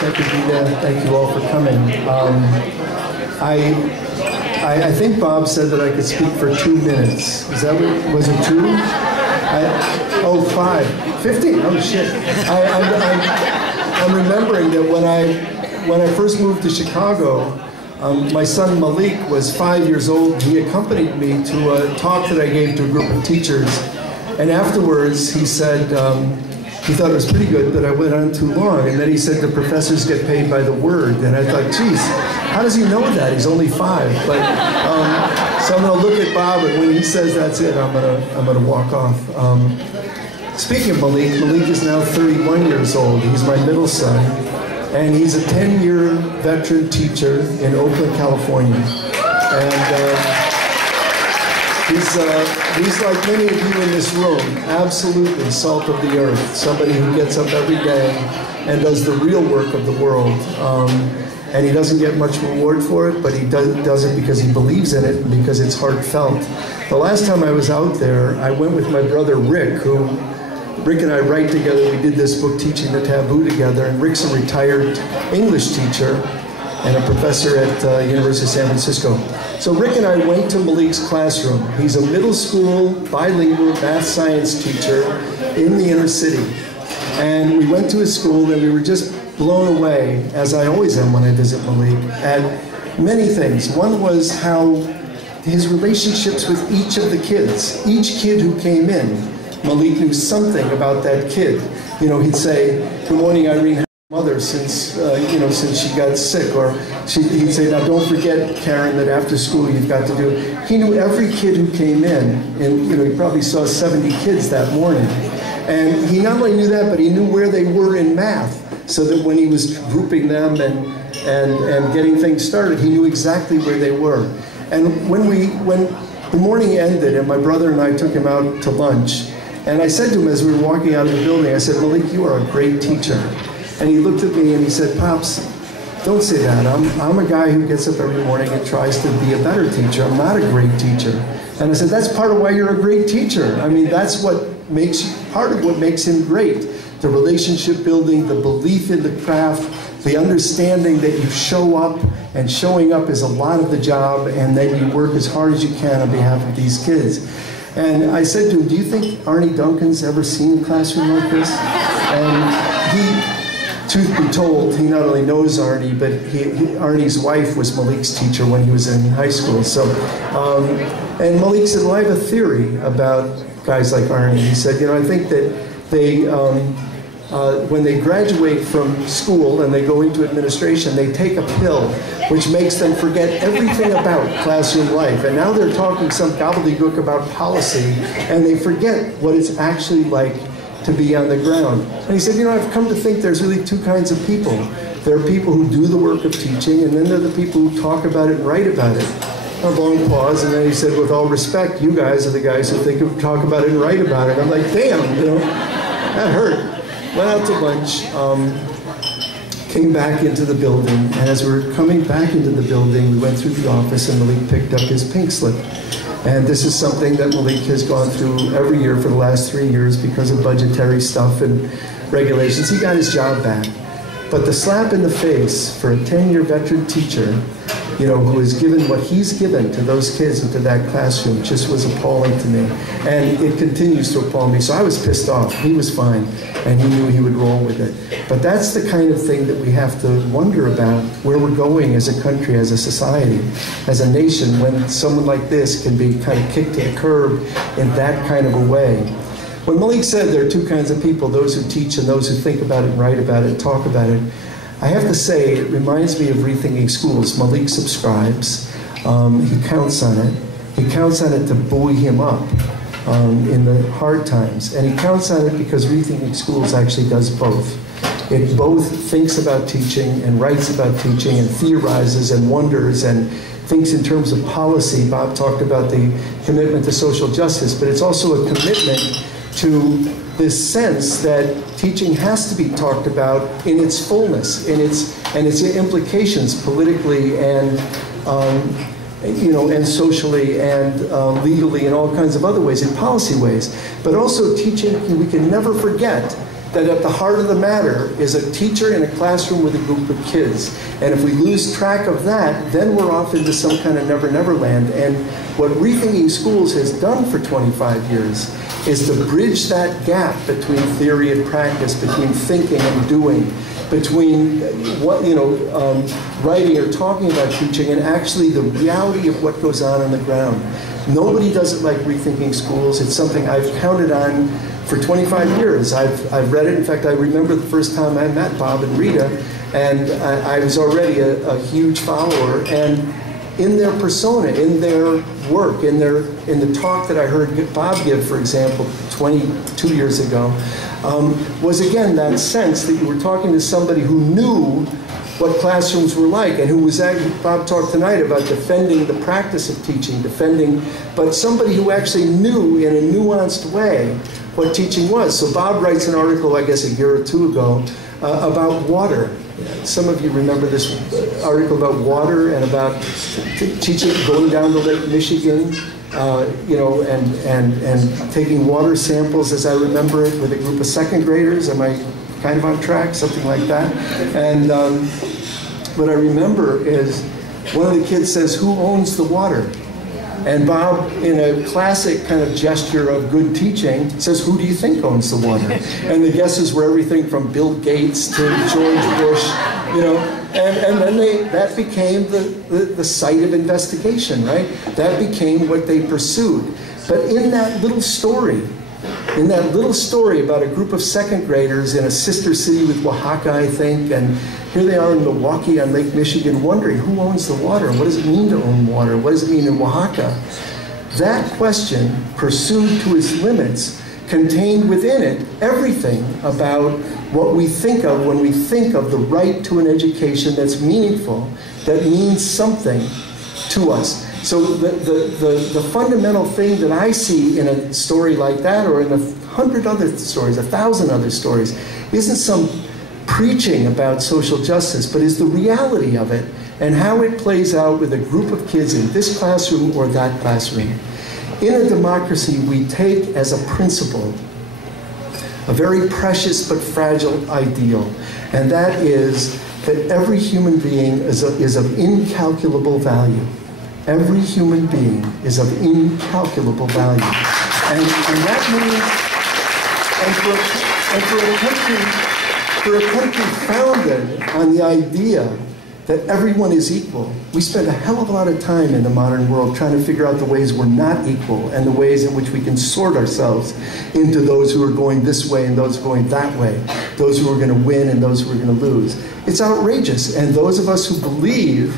Thank you, Gina. Thank you all for coming. I think Bob said that I could speak for 2 minutes. Is that what, was it 2? Oh, 5. 15, oh shit. I'm remembering that when I first moved to Chicago, my son Malik was 5 years old. He accompanied me to a talk that I gave to a group of teachers. And afterwards, he said, he thought it was pretty good, but I went on too long. And then he said, the professors get paid by the word. And I thought, geez, how does he know that? He's only 5. But, so I'm gonna look at Bob, and when he says that's it, I'm gonna walk off. Speaking of Malik, Malik is now 31 years old. He's my middle son. And he's a 10-year veteran teacher in Oakland, California. And he's like many of you in this room, absolutely salt of the earth, somebody who gets up every day and does the real work of the world. And he doesn't get much reward for it, but he does it because he believes in it and because it's heartfelt. The last time I was out there, I went with my brother Rick, Rick and I write together. We did this book, Teaching the Taboo, together, and Rick's a retired English teacher and a professor at University of San Francisco. So Rick and I went to Malik's classroom. He's a middle school, bilingual math science teacher in the inner city. And we went to his school and we were just blown away, as I always am when I visit Malik, at many things. One was how his relationships with each of the kids, each kid who came in, Malik knew something about that kid. You know, he'd say, "Good morning, Irene. Mother since since she got sick," or he'd say, "Now don't forget, Karen, that after school you've got to do." He knew every kid who came in, and he probably saw 70 kids that morning. And he not only knew that, but he knew where they were in math, so that when he was grouping them and getting things started, he knew exactly where they were. And when the morning ended, and my brother and I took him out to lunch, and I said to him as we were walking out of the building, I said, "Malik, you are a great teacher." And he looked at me and he said, "Pops, don't say that. I'm a guy who gets up every morning and tries to be a better teacher. I'm not a great teacher." And I said, "That's part of why you're a great teacher. I mean, that's part of what makes him great. The relationship building, the belief in the craft, the understanding that you show up, and showing up is a lot of the job, and then you work as hard as you can on behalf of these kids." And I said to him, "Do you think Arnie Duncan's ever seen a classroom like this?" And truth be told, he not only knows Arnie, but Arnie's wife was Malik's teacher when he was in high school. So, and Malik said, "Well, I have a theory about guys like Arnie." He said, "I think that they, when they graduate from school and they go into administration, they take a pill which makes them forget everything about classroom life. And now they're talking some gobbledygook about policy, and they forget what it's actually like to be on the ground." And he said, "I've come to think there's really 2 kinds of people. There are people who do the work of teaching, and then there are the people who talk about it and write about it." A long pause, and then he said, "With all respect, you guys are the guys who talk about it and write about it." I'm like, damn, that hurt. Went out to lunch, came back into the building, and as we were coming back into the building, we went through the office, and Malik picked up his pink slip. And this is something that Malik has gone through every year for the last 3 years because of budgetary stuff and regulations. He got his job back. But the slap in the face for a 10-year veteran teacher, who has given what he's given to those kids and to that classroom, just was appalling to me. And it continues to appall me. So I was pissed off. He was fine, and he knew he would roll with it. But that's the kind of thing that we have to wonder about, where we're going as a country, as a society, as a nation, when someone like this can be kind of kicked to the curb in that kind of a way. When Malik said there are 2 kinds of people, those who teach and those who think about it, write about it, talk about it, I have to say, it reminds me of Rethinking Schools. Malik subscribes. He counts on it. He counts on it to buoy him up in the hard times. And he counts on it because Rethinking Schools actually does both. It both thinks about teaching and writes about teaching and theorizes and wonders and thinks in terms of policy. Bob talked about the commitment to social justice, but it's also a commitment to this sense that teaching has to be talked about in its fullness, and its implications politically and and socially and legally and all kinds of other ways, in policy ways. But also teaching, we can never forget that at the heart of the matter is a teacher in a classroom with a group of kids. And if we lose track of that, then we're off into some kind of never-never land. And what Rethinking Schools has done for 25 years is to bridge that gap between theory and practice, between thinking and doing, between what, writing or talking about teaching and actually the reality of what goes on the ground. Nobody does it like Rethinking Schools. It's something I've counted on for 25 years. I've read it. In fact, I remember the first time I met Bob and Rita, and I was already a huge follower. And in their persona, in their work, in the talk that I heard Bob give, for example, 22 years ago, was again that sense that you were talking to somebody who knew what classrooms were like, and who was actually, Bob talked tonight about defending the practice of teaching, but somebody who actually knew in a nuanced way what teaching was. So Bob writes an article, I guess a year or two ago, about water. Some of you remember this article about water and about teaching, going down to Lake Michigan, and taking water samples, as I remember it, with a group of second graders. Am I kind of on track? Something like that. And what I remember is one of the kids says, "Who owns the water?" And Bob, in a classic kind of gesture of good teaching, says, "Who do you think owns the water?" And the guesses were everything from Bill Gates to George Bush, and then that became the site of investigation, right? That became what they pursued. But in that little story about a group of second graders in a sister city with Oaxaca, I think, and here they are in Milwaukee on Lake Michigan wondering who owns the water, what does it mean to own water, what does it mean in Oaxaca? That question, pursued to its limits, contained within it everything about what we think of when we think of the right to an education that's meaningful, that means something to us. So the fundamental thing that I see in a story like that, or in 100 other stories, 1,000 other stories, isn't some preaching about social justice, but is the reality of it and how it plays out with a group of kids in this classroom or that classroom. In a democracy, we take as a principle a very precious but fragile ideal, and that is that every human being is of incalculable value. Every human being is of incalculable value. And that means, for a country founded on the idea that everyone is equal, we spend a hell of a lot of time in the modern world trying to figure out the ways we're not equal and the ways in which we can sort ourselves into those who are going this way and those going that way, those who are going to win and those who are going to lose. It's outrageous. And those of us who believe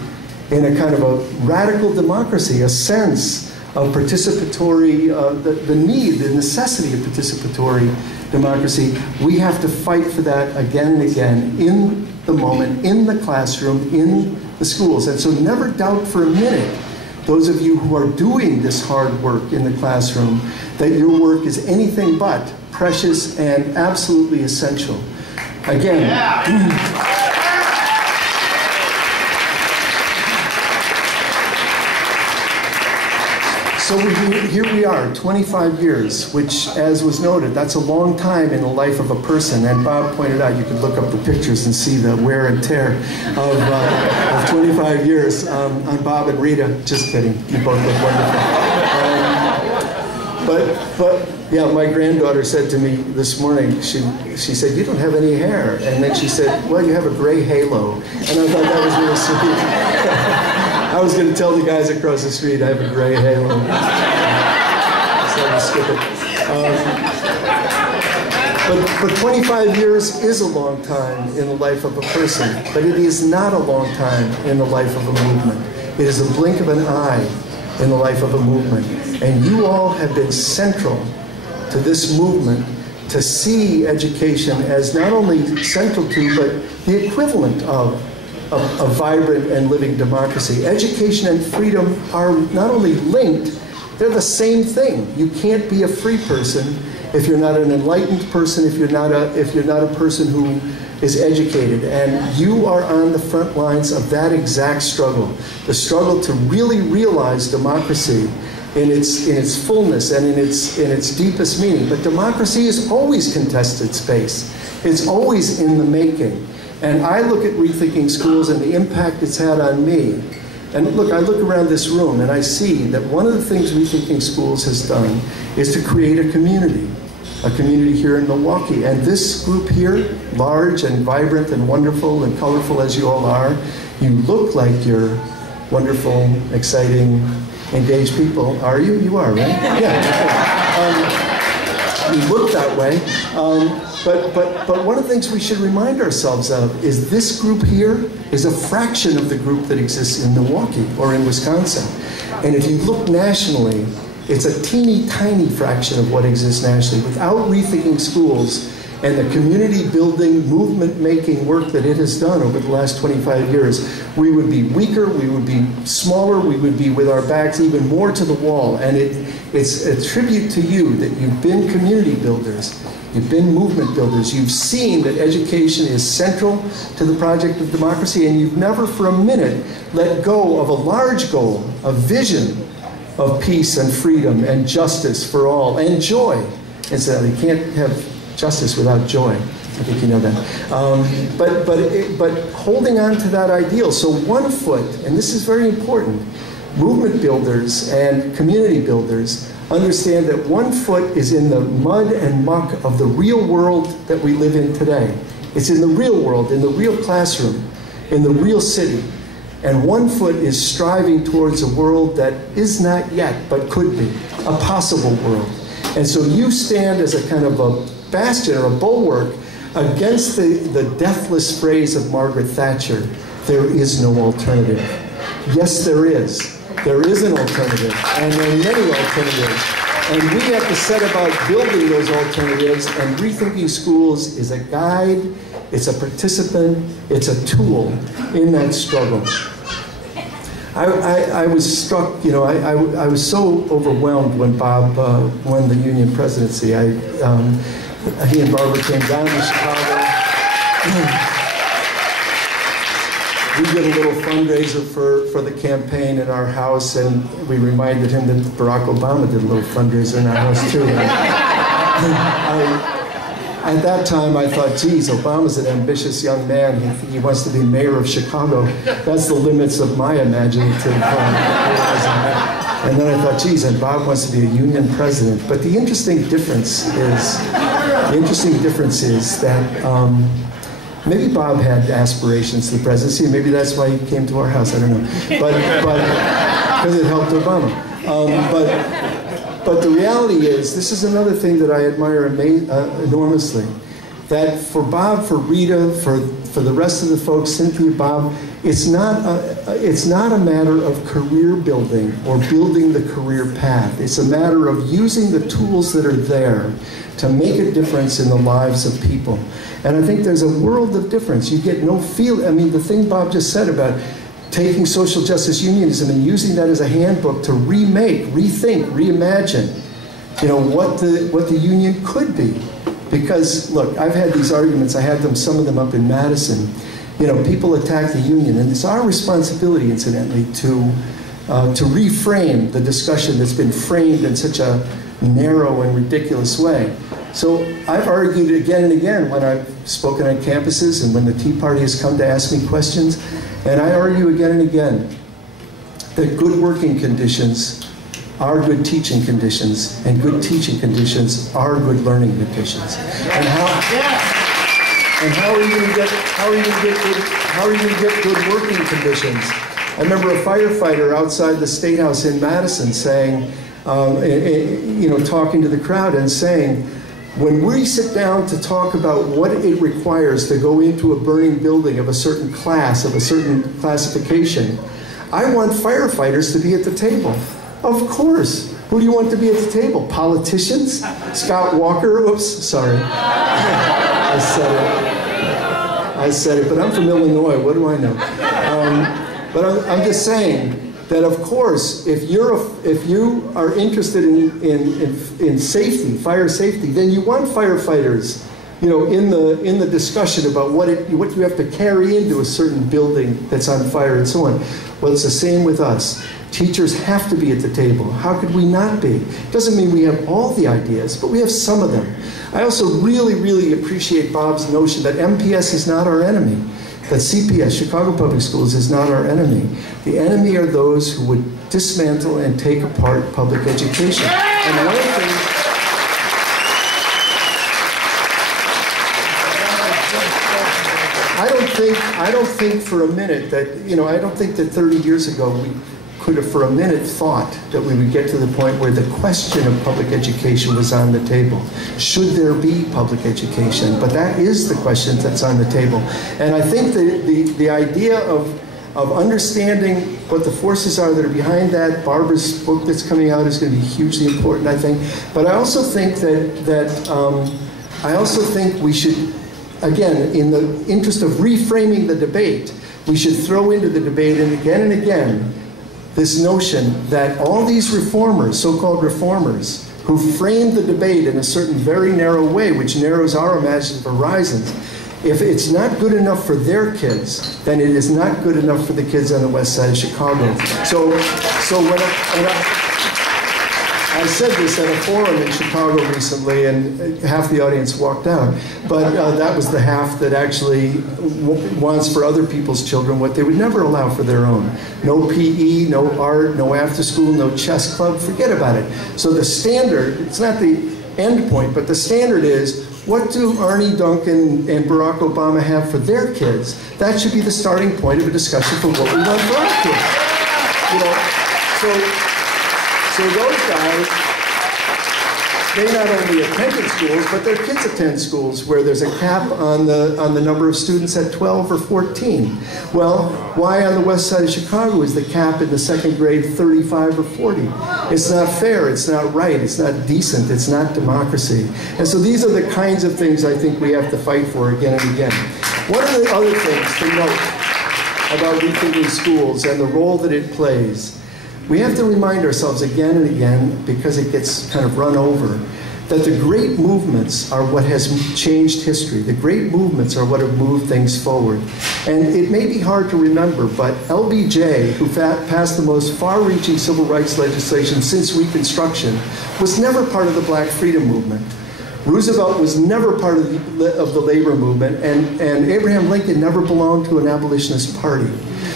in a kind of a radical democracy, a sense of participatory, the necessity of participatory democracy, we have to fight for that again and again in the moment, in the classroom, in the schools. And so never doubt for a minute, those of you who are doing this hard work in the classroom, that your work is anything but precious and absolutely essential. Again, so here we are, 25 years, which, as was noted, that's a long time in the life of a person. And Bob pointed out, you could look up the pictures and see the wear and tear of 25 years on Bob and Rita. Just kidding, you both look wonderful. But yeah, my granddaughter said to me this morning, she said, "You don't have any hair." And then she said, "Well, you have a gray halo." And I thought that was really sweet. I was going to tell the guys across the street I have a gray halo. So I'm skip it. But 25 years is a long time in the life of a person, but it is not a long time in the life of a movement. It is a blink of an eye in the life of a movement. And you all have been central to this movement to see education as not only central to, but the equivalent of a vibrant and living democracy. Education and freedom are not only linked, they're the same thing. You can't be a free person if you're not an enlightened person, if you're not a person who is educated. And you are on the front lines of that exact struggle. The struggle to really realize democracy in its fullness and in its deepest meaning. But democracy is always contested space. It's always in the making. And I look at Rethinking Schools and the impact it's had on me. And look, I look around this room and I see that one of the things Rethinking Schools has done is to create a community here in Milwaukee. And this group here, large and vibrant and wonderful and colorful as you all are, you look like you're wonderful, exciting, engaged people. Are you? You are, right? Yeah. You look that way. But one of the things we should remind ourselves of is this group here is a fraction of the group that exists in Milwaukee or in Wisconsin. And if you look nationally, it's a teeny tiny fraction of what exists nationally. Without Rethinking Schools and the community building, movement making work that it has done over the last 25 years, we would be weaker, we would be smaller, we would be with our backs even more to the wall. And it's a tribute to you that you've been community builders, you've been movement builders, you've seen that education is central to the project of democracy, and you've never for a minute let go of a large goal, a vision of peace and freedom and justice for all, and joy. Incidentally, you can't have justice without joy. I think you know that. But holding on to that ideal. So 1 foot, and this is very important, movement builders and community builders understand that 1 foot is in the mud and muck of the real world that we live in today. It's in the real world, in the real classroom, in the real city. And 1 foot is striving towards a world that is not yet, but could be, a possible world. And so you stand as a kind of a bastion or a bulwark against the deathless phrase of Margaret Thatcher, there is no alternative. Yes, there is. There is an alternative, and there are many alternatives. And we have to set about building those alternatives, and Rethinking Schools is a guide, it's a participant, it's a tool in that struggle. I was struck, you know, I was so overwhelmed when Bob won the union presidency. He and Barbara came down to Chicago. We did a little fundraiser for the campaign in our house, and we reminded him that Barack Obama did a little fundraiser in our house too. At that time, I thought, geez, Obama's an ambitious young man. He wants to be mayor of Chicago. That's the limits of my imaginative horizon. And then I thought, geez, and Bob wants to be a union president. But the interesting difference is that maybe Bob had aspirations to the presidency. Maybe that's why he came to our house. I don't know, but because it helped Obama. But the reality is, this is another thing that I admire enormously, that for Bob, for Rita, for the rest of the folks, Cynthia, Bob, it's not a matter of career building or building the career path. It's a matter of using the tools that are there to make a difference in the lives of people. And I think there's a world of difference. You get no feel, I mean, the thing Bob just said about taking social justice unionism and using that as a handbook to remake, rethink, reimagine, you know, what the union could be. Because, look, I've had these arguments, I had them, some of them up in Madison. You know, people attack the union, and it's our responsibility, incidentally, to reframe the discussion that's been framed in such a narrow and ridiculous way. So I've argued again and again when I've spoken on campuses and when the Tea Party has come to ask me questions, and I argue again and again that good working conditions are good teaching conditions, and good teaching conditions are good learning conditions. And how are you going to get good working conditions? I remember a firefighter outside the State House in Madison saying, you know, talking to the crowd and saying, when we sit down to talk about what it requires to go into a burning building of a certain class, of a certain classification, I want firefighters to be at the table. Of course. Who do you want to be at the table? Politicians? Scott Walker? Oops, sorry. I said it, but I'm from Illinois. What do I know? But I'm just saying that, of course, if you are interested in safety, fire safety, then you want firefighters you know, in the discussion about what you have to carry into a certain building that's on fire and so on. Well, it's the same with us. Teachers have to be at the table. How could we not be? Doesn't mean we have all the ideas, but we have some of them. I also really, really appreciate Bob's notion that MPS is not our enemy, that CPS, Chicago Public Schools, is not our enemy. The enemy are those who would dismantle and take apart public education. And another thing, I don't think for a minute that, you know, I don't think that 30 years ago we could have for a minute thought that we would get to the point where the question of public education was on the table. Should there be public education? But that is the question that's on the table. And I think the idea of understanding what the forces are that are behind that, Barbara's book that's coming out is going to be hugely important, I think. But I also think that we should, again, in the interest of reframing the debate, we should throw into the debate and again this notion that all these reformers, so-called reformers, who framed the debate in a certain very narrow way, which narrows our imaginative horizons, if it's not good enough for their kids, then it is not good enough for the kids on the west side of Chicago. So when I said this at a forum in Chicago recently, and half the audience walked out, but that was the half that actually wants for other people's children what they would never allow for their own. No PE, no art, no after school, no chess club, forget about it. So the standard, it's not the end point, but the standard is, what do Arnie Duncan and Barack Obama have for their kids? That should be the starting point of a discussion for what we want for our kids. You know, so those guys, they not only attended schools, but their kids attend schools where there's a cap on the number of students at 12 or 14. Well, why on the west side of Chicago is the cap in the second grade 35 or 40? It's not fair, it's not right, it's not decent, it's not democracy. And so these are the kinds of things I think we have to fight for again and again. One of the other things to note about Rethinking Schools and the role that it plays, we have to remind ourselves again and again, because it gets kind of run over, that the great movements are what has changed history. The great movements are what have moved things forward. And it may be hard to remember, but LBJ, who passed the most far-reaching civil rights legislation since Reconstruction, was never part of the Black Freedom Movement. Roosevelt was never part of the labor movement, and Abraham Lincoln never belonged to an abolitionist party.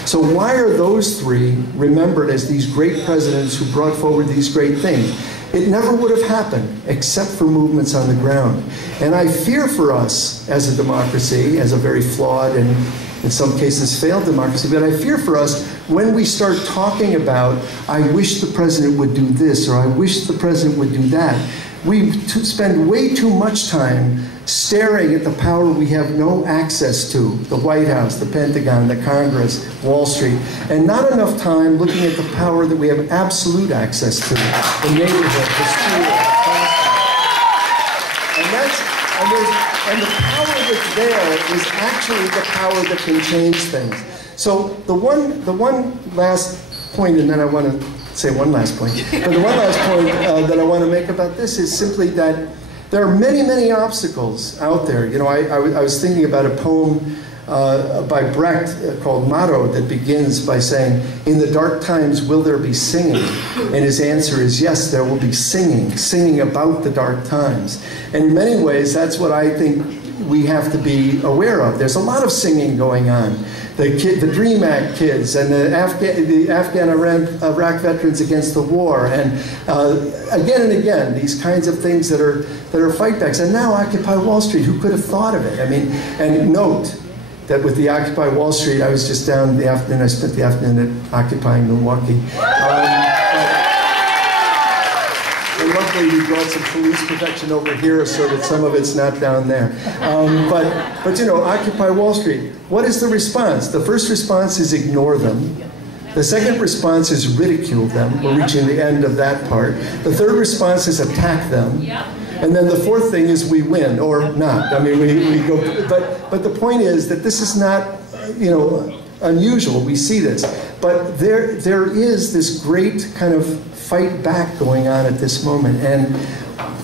So why are those three remembered as these great presidents who brought forward these great things? It never would have happened except for movements on the ground. And I fear for us as a democracy, as a very flawed and in some cases failed democracy, but I fear for us when we start talking about, I wish the president would do this, or I wish the president would do that. We spend way too much time staring at the power we have no access to, the White House, the Pentagon, the Congress, Wall Street, and not enough time looking at the power that we have absolute access to, the neighborhood, the school, the classroom. And the power that's there is actually the power that can change things. So the one last point, and then I want to say one last point, but the one last point that I want to make about this is simply that there are many, many obstacles out there. You know, I was thinking about a poem by Brecht called Motto that begins by saying, in the dark times will there be singing? And his answer is yes, there will be singing about the dark times. And in many ways, that's what I think we have to be aware of. There's a lot of singing going on. The DREAM Act kids and the Afghan-Iraq veterans against the war, and again and again, these kinds of things that are fightbacks. And now Occupy Wall Street, who could have thought of it? I mean, and note that with the Occupy Wall Street, I was just down in the afternoon, I spent the afternoon at Occupying Milwaukee. And luckily we brought some police protection over here so that some of it's not down there. But you know, Occupy Wall Street, what is the response? The first response is ignore them. The second response is ridicule them. We're reaching the end of that part. The third response is attack them. And then the fourth thing is we win, or not. I mean, we go, but the point is that this is not, you know, unusual. We see this. But there is this great kind of fight back going on at this moment. And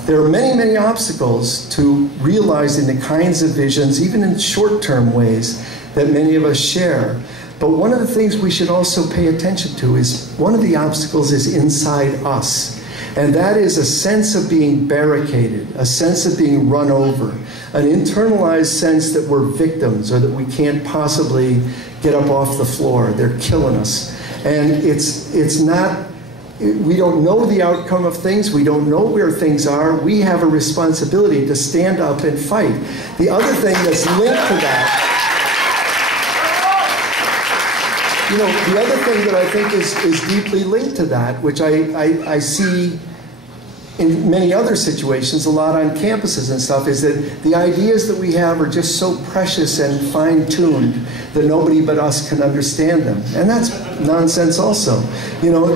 There are many, many obstacles to realizing the kinds of visions, even in short-term ways, that many of us share. But one of the things we should also pay attention to is, one of the obstacles is inside us. And that is a sense of being barricaded, a sense of being run over, an internalized sense that we're victims or that we can't possibly get up off the floor. They're killing us. And it's not, we don't know the outcome of things. We don't know where things are. We have a responsibility to stand up and fight. The other thing that's linked to that, you know, the other thing that I think is deeply linked to that, which I see in many other situations, a lot on campuses and stuff, is that the ideas that we have are just so precious and fine-tuned that nobody but us can understand them. And that's nonsense also. You know,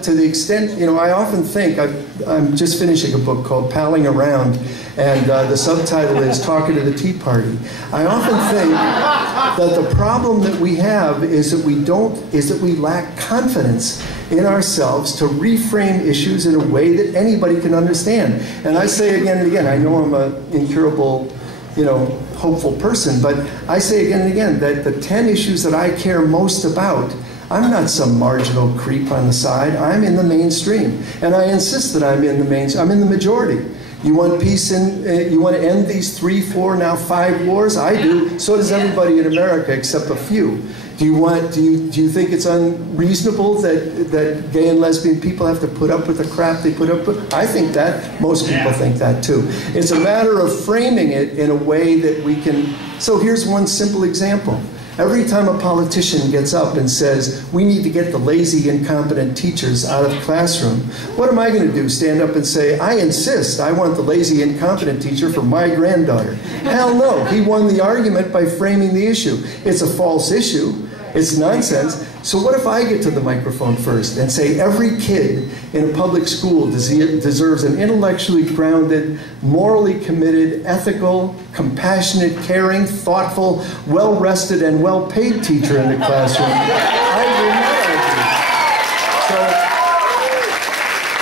to the extent, you know, I often think, I'm just finishing a book called Palling Around, and the subtitle is Talking to the Tea Party. I often think that the problem that we have is that we lack confidence in ourselves to reframe issues in a way that anybody can understand. And I say again and again, I know I'm an incurable, you know, hopeful person, but I say again and again that the 10 issues that I care most about, I'm not some marginal creep on the side. I'm in the mainstream, and I insist that I'm in the mainstream. I'm in the majority. You want peace and you want to end these 3, 4, now 5 wars? I do. So does everybody in America, except a few. Do you think it's unreasonable that gay and lesbian people have to put up with the crap they put up with? I think that. Most people think that too. It's a matter of framing it in a way that we can. So here's one simple example. Every time a politician gets up and says, we need to get the lazy, incompetent teachers out of the classroom, what am I going to do? Stand up and say, I insist, I want the lazy, incompetent teacher for my granddaughter. Hell no. He won the argument by framing the issue. It's a false issue. It's nonsense. So what if I get to the microphone first and say every kid in a public school deserves an intellectually grounded, morally committed, ethical, compassionate, caring, thoughtful, well-rested, and well-paid teacher in the classroom? I will not argue.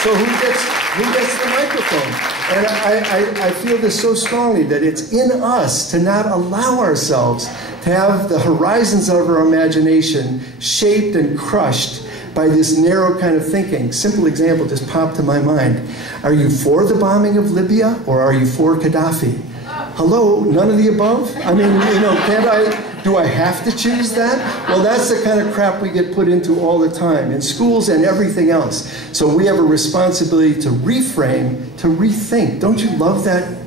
So who gets the microphone? And I feel this so strongly that it's in us to not allow ourselves to have the horizons of our imagination shaped and crushed by this narrow kind of thinking. Simple example just popped to my mind. Are you for the bombing of Libya, or are you for Gaddafi? Hello, none of the above? I mean, you know, do I have to choose that? Well, that's the kind of crap we get put into all the time, in schools and everything else. So we have a responsibility to reframe, to rethink. Don't you love that?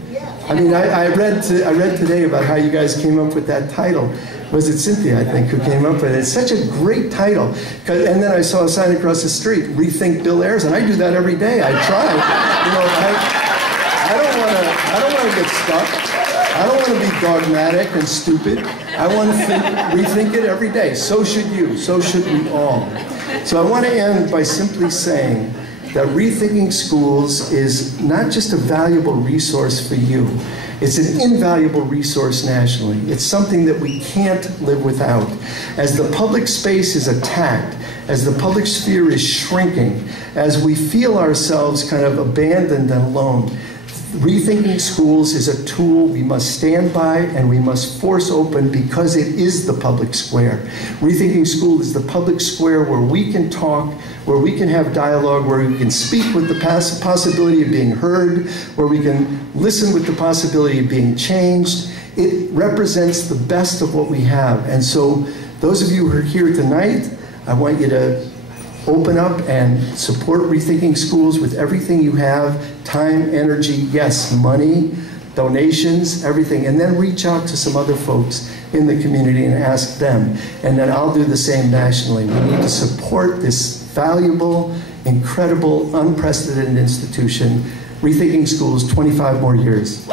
I mean, I read today about how you guys came up with that title. Was it Cynthia, I think, who came up with it? It's such a great title. And then I saw a sign across the street, Rethink Bill Ayers, and I do that every day. I try. You know, I don't want to get stuck. I don't want to be dogmatic and stupid. I want to rethink it every day. So should you. So should we all. So I want to end by simply saying that Rethinking Schools is not just a valuable resource for you. It's an invaluable resource nationally. It's something that we can't live without. As the public space is attacked, as the public sphere is shrinking, as we feel ourselves kind of abandoned and alone, Rethinking Schools is a tool we must stand by and we must force open because it is the public square. Rethinking School is the public square where we can talk, where we can have dialogue, where we can speak with the possibility of being heard, where we can listen with the possibility of being changed. It represents the best of what we have. And so those of you who are here tonight, I want you to open up and support Rethinking Schools with everything you have, time, energy, yes, money, donations, everything, and then reach out to some other folks in the community and ask them. And then I'll do the same nationally. We need to support this valuable, incredible, unprecedented institution. Rethinking Schools, 25 more years.